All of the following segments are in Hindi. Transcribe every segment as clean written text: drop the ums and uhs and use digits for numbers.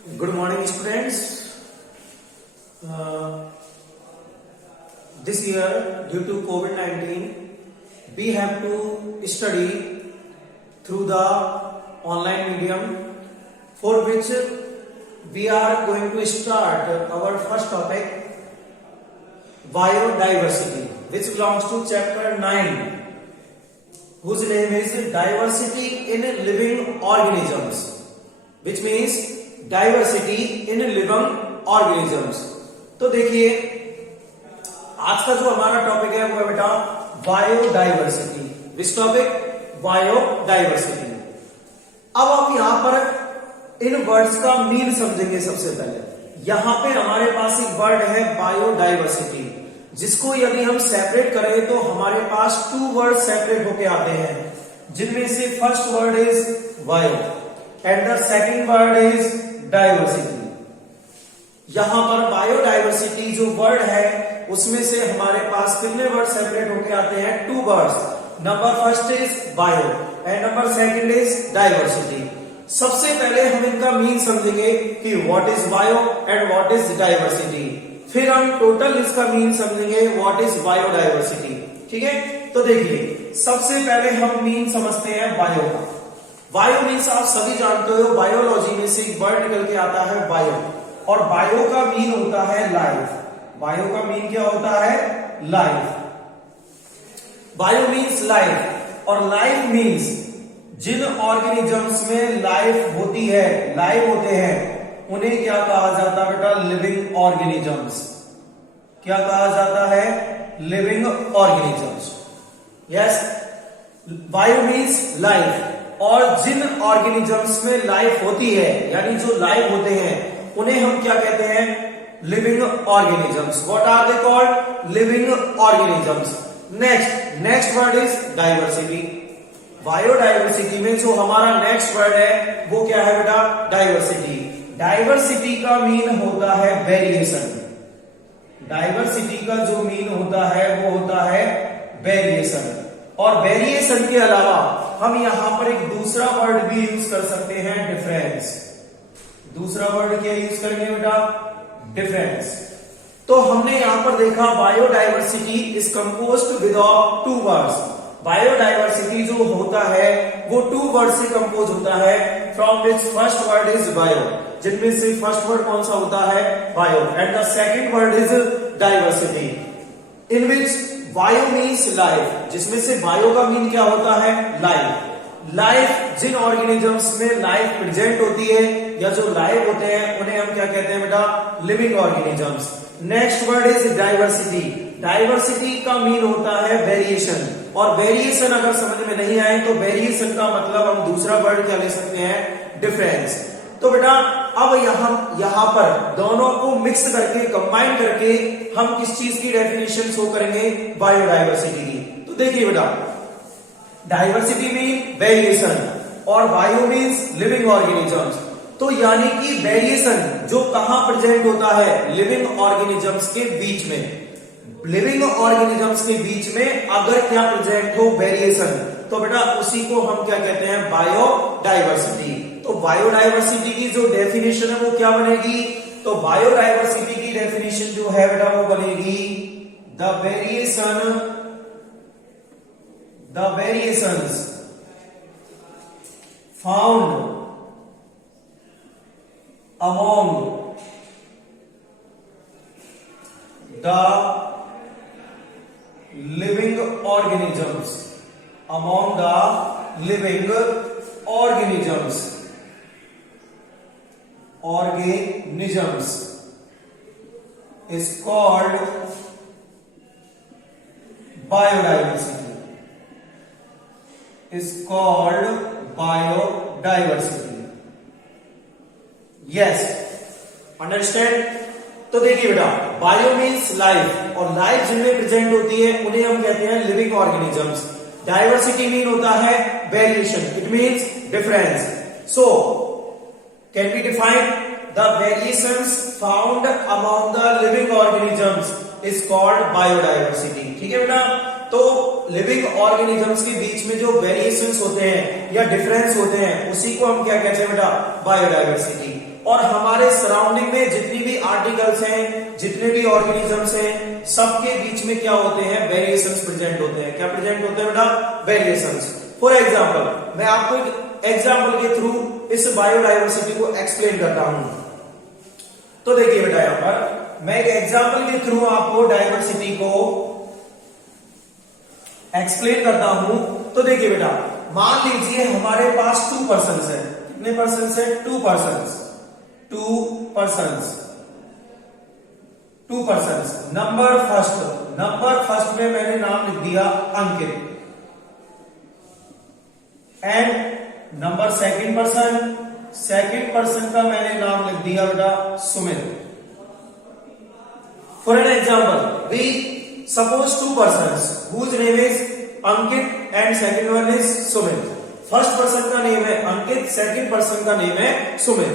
Good morning, students. This year, due to COVID-19, we have to study through the online medium, for which we are going to start our first topic, biodiversity, which belongs to chapter 9, whose name is diversity in living organisms, which means diversity in living organisms. तो देखिए आज का जो हमारा टॉपिक है वो है बेटा बायोडाइवर्सिटी। Which topic? बायोडाइवर्सिटी। अब आप यहां पर इन वर्ड्स का मीन समझेंगे। सबसे पहले यहां पे हमारे पास एक वर्ड है बायोडाइवर्सिटी, जिसको यदि हम सेपरेट करें तो हमारे पास टू वर्ड सेपरेट होके आते हैं, जिनमें से first word is bio and the second word is diversity. यहां पर बायोडाइवर्सिटी जो वर्ड है उसमें से हमारे पास कितने वर्ड सेपरेट होके आते हैं? Two words. Number first is bio and number second is diversity. सबसे पहले हम इनका मीन समझेंगे कि what is bio and what is diversity, फिर हम टोटल इसका मीन समझेंगे व्हाट इज बायोडाइवर्सिटी। ठीक है, तो देखिए सबसे पहले हम मीन समझते हैं बायो का। बायो मीन्स आप सभी जानते हो, बायोलॉजी में से एक वर्ड निकल के आता है बायो, और बायो का मीन होता है लाइफ। बायो का मीन क्या होता है? लाइफ। बायो मीन्स लाइफ, और लाइफ मीन्स जिन ऑर्गेनिजम्स में लाइफ होती है, लाइफ होते हैं, उन्हें क्या कहा जाता है बेटा? Living organisms. क्या कहा जाता है? Living organisms. Yes, bio means life, और जिन ऑर्गेनिजम्स में लाइफ होती है, यानी जो लाइफ होते हैं, उन्हें हम क्या कहते हैं? Living organisms. What are they called? Living organisms. Next word is diversity. Biodiversity में जो हमारा नेक्स्ट वर्ड है वो क्या है बेटा? डाइवर्सिटी। डाइवर्सिटी का मीन होता है वेरिएशन। डाइवर्सिटी का जो मीन होता है वो होता है वेरिएशन, और वेरिएशन के अलावा हम यहां पर एक दूसरा वर्ड भी यूज कर सकते हैं, डिफरेंस। दूसरा वर्ड क्या यूज करेंगे बेटा? डिफरेंस। तो हमने यहां पर देखा biodiversity is composed with of two words. Biodiversity जो होता है वो टू वर्ड से कंपोज होता है, from which first word is bio, जिनमें से फर्स्ट वर्ड कौन सा होता है? Bio, and the second word is diversity, in which bio means life, जिसमें से बायो का मीन क्या होता है? लाइफ। लाइफ जिन ऑर्गेनिजम्स में लाइफ प्रेजेंट होती है या जो लाइव होते हैं, उन्हें हम क्या कहते हैं बेटा? Living organisms. Next word is diversity. Diversity का मीन होता है वेरिएशन, और वेरिएशन अगर समझ में नहीं आए तो वेरिएशन का मतलब हम दूसरा वर्ड क्या ले सकते हैं? डिफरेंस। तो बेटा अब यहां पर दोनों को मिक्स करके, कंबाइन करके हम किस चीज की डेफिनेशन शो करेंगे? बायोडाइवर्सिटी की। तो देखिए बेटा, डाइवर्सिटी मीन वेरिएशन और बायो मीन्स लिविंग ऑर्गेनिजम्स। तो यानी कि वेरिएशन जो कहां प्रेजेंट होता है? लिविंग ऑर्गेनिजम्स के बीच में। लिविंग ऑर्गेनिजम्स के बीच में अगर क्या प्रेजेंट हो? वेरिएशन, तो बेटा उसी को हम क्या कहते हैं? बायोडाइवर्सिटी। तो बायोडाइवर्सिटी की जो डेफिनेशन है वो क्या बनेगी? तो बायोडाइवर्सिटी की डेफिनेशन जो है बेटा वो बनेगी the variations found among the living organisms, among the living organisms is called biodiversity. Is called biodiversity. Yes, understand? तो देखिए बेटा, बायो मीन्स लाइफ, और लाइफ जिनमें प्रेजेंट होती है उन्हें हम कहते हैं लिविंग ऑर्गेनिजम्स। डाइवर्सिटी मीन होता है variation, it means difference. So can be define the variations found among the living organisms is called biodiversity. ठीक है बेटा, तो लिविंग ऑर्गेनिजम्स के बीच में जो वेरिएशंस होते हैं या डिफरेंस होते हैं उसी को हम क्या कहते हैं बेटा? बायोडाइवर्सिटी। और हमारे सराउंडिंग में जितनी भी आर्टिकल्स हैं, जितने भी ऑर्गेनिजम्स हैं, सबके बीच में क्या होते हैं, वेरिएशंस प्रेजेंट होते हैं। क्या प्रेजेंट होते हैं बेटा, वेरिएशंस। फॉर एग्जांपल मैं आपको एक एग्जांपल के थ्रू इस बायोडायवर्सिटी को एक्सप्लेन करता हूं। तो देखिए बेटा, यहां पर मैं एक एग्जांपल के थ्रू आपको डायवर्सिटी को एक्सप्लेन करता हूं। तो देखिए बेटा, मान लीजिए हमारे पास 2 पर्सन्स है। कितने पर्सन्स है, 2 पर्सन्स। 2 पर्सन्स। नंबर फर्स्ट में मैंने नाम लिख दिया Ankit, and number second person का मैंने नाम लिख दिया बेटा Sumit. For an example we suppose 2 persons whose name is Ankit and second one is Sumit। First person का नेम है अंकित, सेकंड पर्सन का नेम है सुमित।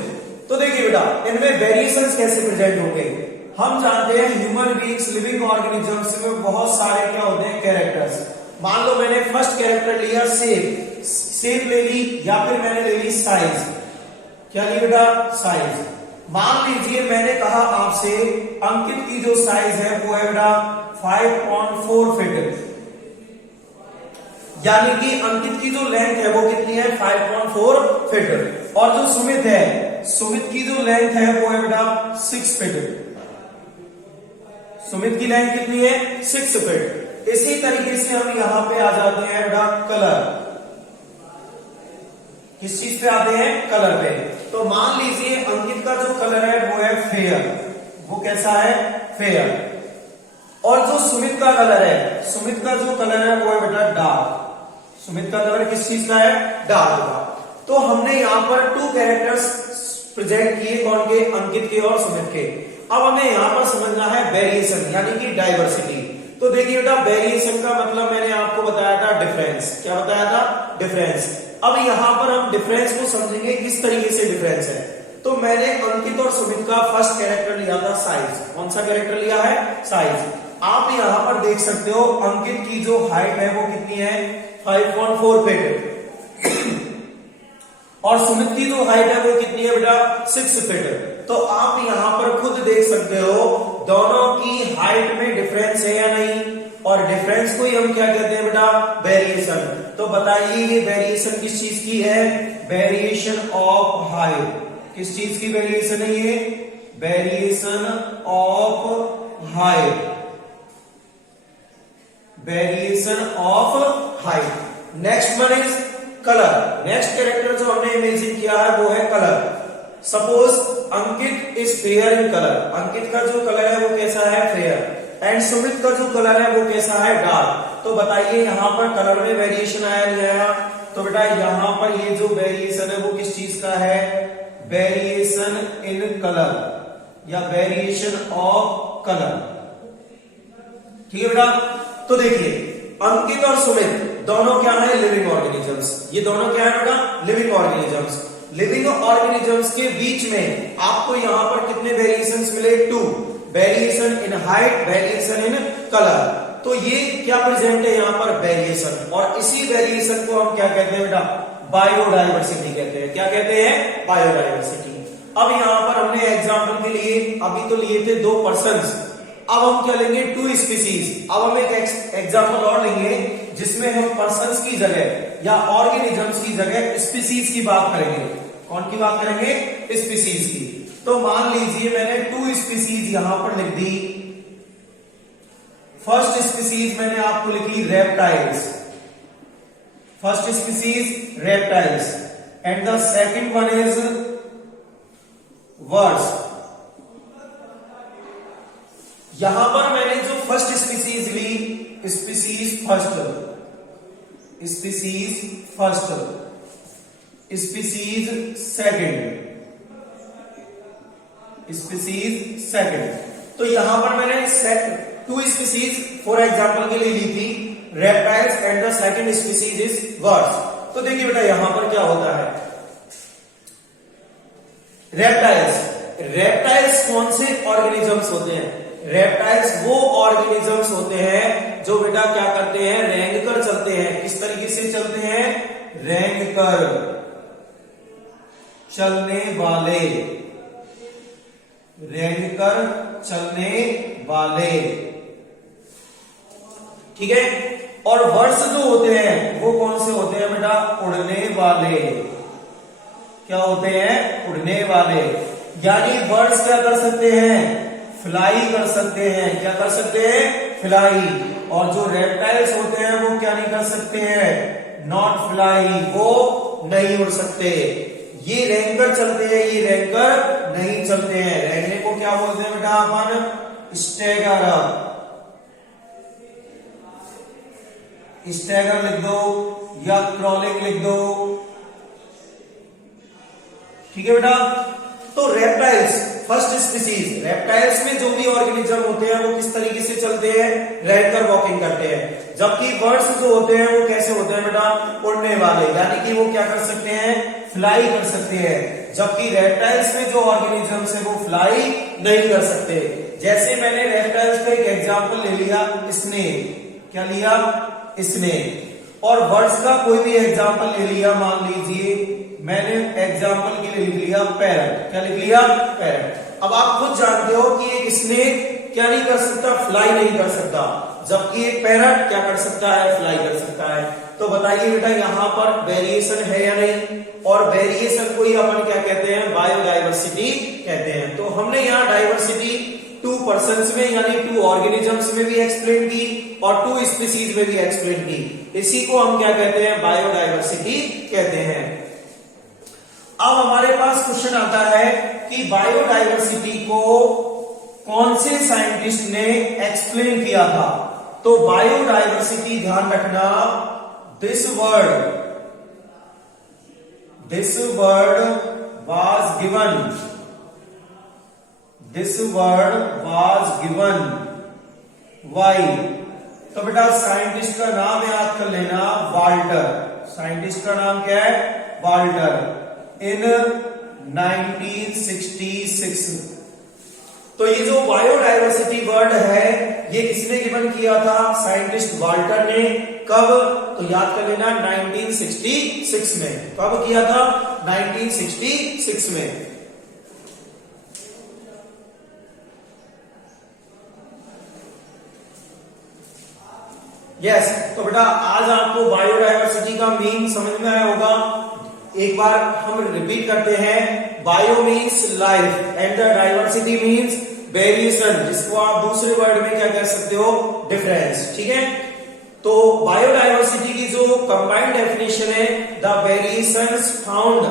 तो देखिए बेटा, इनमें वेरिएशंस कैसे प्रेजेंट होंगे। हम जानते हैं ह्यूमन बीइंग्स, लिविंग ऑर्गेनिजम्स में बहुत सारे क्या होते हैं, कैरेक्टर्स। मान लो मैंने फर्स्ट कैरेक्टर लिया शेप ले ली, या फिर मैंने ले ली साइज। क्या ली बेटा, साइज। मान लीजिए मैंने कहा आपसे अंकित की जो साइज है वो है बेटा 5.4 फीट, यानी कि अंकित की जो लेंथ है वो कितनी है, 5.4 फीट। और जो सुमित है, सुमित की जो लेंथ है वो है बेटा 6 फीट। सुमित की लेंथ कितनी है, 6 फीट। इसी तरीके से हम यहां पे आ जाते हैं बेटा कलर। किस चीज पे आते हैं, कलर पे। तो मान लीजिए अंकित का जो कलर है वो है फेयर। वो कैसा है, फेयर। और जो सुमित का कलर है, सुमित का जो कलर है वो है बेटा डार्क। सुमित का कलर किस चीज का है, डार्क का। तो हमने यहां पर 2 कैरेक्टर्स प्रेजेंट किए, कौन के, अंकित के और सुमित के। अब हमें यहां पर समझना है वेरिएशन, यानी कि डाइवर्सिटी। तो देखिए बेटा, वेरिएशन का मतलब मैंने आपको बताया था डिफरेंस। क्या बताया था, डिफरेंस। अब यहां पर हम डिफरेंस को समझेंगे, किस तरीके से डिफरेंस है। तो मैंने अंकित और सुमित का फर्स्ट कैरेक्टर लिया था साइज। कौन सा कैरेक्टर लिया है, साइज। आप यहां पर देख सकते हो अंकित की जो हाइट है वो कितनी है, 5.4 फीट। और सुमित की जो हाइट है वो कितनी है बेटा, 6 फीट। तो आप यहां पर खुद देख सकते हो दोनों की हाइट में डिफरेंस है या नहीं, और डिफरेंस को ही हम क्या कहते हैं बेटा, वेरिएशन। तो बताइए ये वेरिएशन किस चीज की है, वेरिएशन ऑफ हाइट। किस चीज की वेरिएशन है ये, variation of height. Variation of height. Next one is colour. Next character जो हमने इमेजिन किया है वो है colour. Suppose Ankit is fair in colour. Ankit का जो कलर है वो कैसा है, फेयर। एंड सुमित का जो कलर है वो कैसा है, डार्क। तो बताइए यहां पर कलर में वेरिएशन आया नहीं आया। तो बेटा यहां पर ये जो वेरिएशन है वो किस चीज का है, वेरिएशन इन कलर या वेरिएशन ऑफ कलर। ठीक है बेटा। तो देखिए अंकित और सुमित दोनों क्या है, लिविंग ऑर्गेनिजम्स। ये दोनों क्या है बेटा, लिविंग ऑर्गेनिजम्स। लिविंग ऑर्गेनिजम्स के बीच में आपको यहां पर कितने वेरिएशंस मिले, 2। Variation in height, variation in colour. तो ये क्या प्रेजेंट है यहां पर, वेरिएशन। और इसी वेरिएशन को हम क्या कहते हैं बेटा, बायोडायवर्सिटी कहते हैं। क्या कहते हैं, बायोडायवर्सिटी। अब यहां पर हमने एग्जांपल के लिए अभी तो लिए थे 2 पर्सन्स, अब हम क्या लेंगे, 2 स्पीसीज। अब हम एक एग्जांपल और लेंगे जिसमें हम पर्सन्स की जगह या ऑर्गेनिजम्स की जगह स्पीसीज की बात करेंगे। कौन की बात करेंगे, स्पीसीज की। तो मान लीजिए मैंने 2 स्पीसीज यहां पर लिख दी। फर्स्ट स्पीसीज मैंने आपको लिखी reptiles. First species reptiles and the second one is birds. यहां पर मैंने जो फर्स्ट स्पीसीज ली, species first, species first, species second, species second. तो यहां पर मैंने 2 स्पीसीज फॉर एग्जांपल के लिए ली थी, reptiles and the second species is words. तो देखिए बेटा यहां पर क्या होता है, रेप्टाइल्स। रेप्टाइल्स कौन से ऑर्गेनिजम्स होते हैं, रेप्टाइल्स वो ऑर्गेनिजम्स होते हैं जो बेटा क्या करते हैं, रेंग कर चलते हैं। किस तरीके से चलते हैं, रेंग कर चलने वाले रेंग कर चलने वाले, ठीक है। और बर्ड्स जो होते हैं वो कौन से होते हैं बेटा, उड़ने वाले। क्या होते हैं, उड़ने वाले। यानी बर्ड्स क्या कर सकते हैं, फ्लाई कर सकते हैं। क्या कर सकते हैं, फ्लाई। और जो रेप्टाइल्स होते हैं वो क्या नहीं कर सकते हैं, नॉट फ्लाई, वो नहीं उड़ सकते। ये रेंगकर चलते हैं, ये रेंगकर नहीं चलते हैं। रेंगने को क्या बोलते हैं बेटा अपन, स्टैगर। स्टैगर लिख दो या क्रॉलिंग लिख दो, ठीक है बेटा। तो रेप्टाइल्स फर्स्ट स्पीसीज, रेप्टाइल्स में जो भी ऑर्गेनिज्म होते हैं वो किस तरीके से चलते हैं, रहकर वॉकिंग करते हैं। जबकि बर्ड्स जो होते हैं वो कैसे होते हैं बेटा, उड़ने वाले, यानी कि वो क्या कर सकते हैं, फ्लाई कर सकते हैं। जबकि रेप्टाइल्स में जो ऑर्गेनिजम्स है वो फ्लाई नहीं कर सकते। जैसे मैंने रेप्टाइल्स का एक एग्जांपल ले लिया, स्नेक। क्या लिया, स्नेक। और बर्ड्स का कोई भी एग्जांपल ले लिया, मान लीजिए मैंने एग्जांपल के लिए लिख लिया पैरट। क्या लिख लिया, पैरट। अब आप खुद जानते हो कि एक स्नेक क्या नहीं कर सकता, फ्लाई नहीं कर सकता। जबकि एक पैरट क्या कर सकता है, फ्लाई कर सकता है। तो बताइए बेटा यहाँ पर वेरिएशन है या नहीं। और वेरिएशन को ही अपन क्या कहते हैं, बायोडाइवर्सिटी कहते हैं। तो हमने यहाँ डाइवर्सिटी 2 पर्सन्स में यानी 2 ऑर्गेनिजम्स में भी एक्सप्लेन की और 2 स्पीसीज में भी एक्सप्लेन की। इसी को हम क्या कहते हैं, बायोडाइवर्सिटी कहते हैं। अब हमारे पास क्वेश्चन आता है कि बायोडाइवर्सिटी को कौन से साइंटिस्ट ने एक्सप्लेन किया था। तो बायोडाइवर्सिटी, ध्यान रखना, this word was given, this word was given why। तो बेटा साइंटिस्ट का नाम याद कर लेना, वाल्टर। साइंटिस्ट का नाम क्या है, वाल्टर। इन 1966। तो ये जो बायोडाइवर्सिटी वर्ड है ये किसने गिवन किया था, साइंटिस्ट वाल्टर ने। कब, तो याद कर लेना 1966 में। कब किया था, 1966 में। यस तो बेटा आज आपको बायोडाइवर्सिटी का मीन समझ में आया होगा। एक बार हम रिपीट करते हैं। Bio means life and the diversity means variation, जिसको आप दूसरे वर्ड में क्या कह सकते हो, डिफरेंस। ठीक है, तो बायोडाइवर्सिटी की जो कंबाइंड डेफिनेशन है, the variations found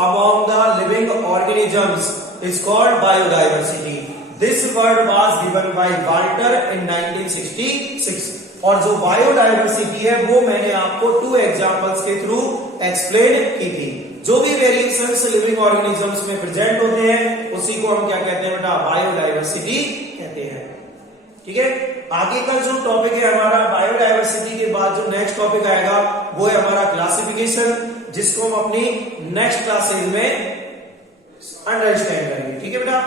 among the living organisms is called biodiversity. This word was given by Walter in 1966। और जो बायोडाइवर्सिटी है वो मैंने आपको 2 एग्जांपल्स के थ्रू एक्सप्लेन की थी। जो भी वेरिएशंस लिविंग ऑर्गेनिजम्स में प्रेजेंट होते हैं उसी को हम क्या कहते हैं बेटा, बायोडाइवर्सिटी कहते हैं। ठीक है, आगे का जो टॉपिक है हमारा बायोडाइवर्सिटी के बाद जो नेक्स्ट टॉपिक आएगा वो है हमारा क्लासिफिकेशन, जिसको हम अपनी नेक्स्ट क्लासेज में अंडरस्टैंड करेंगे। ठीक है बेटा।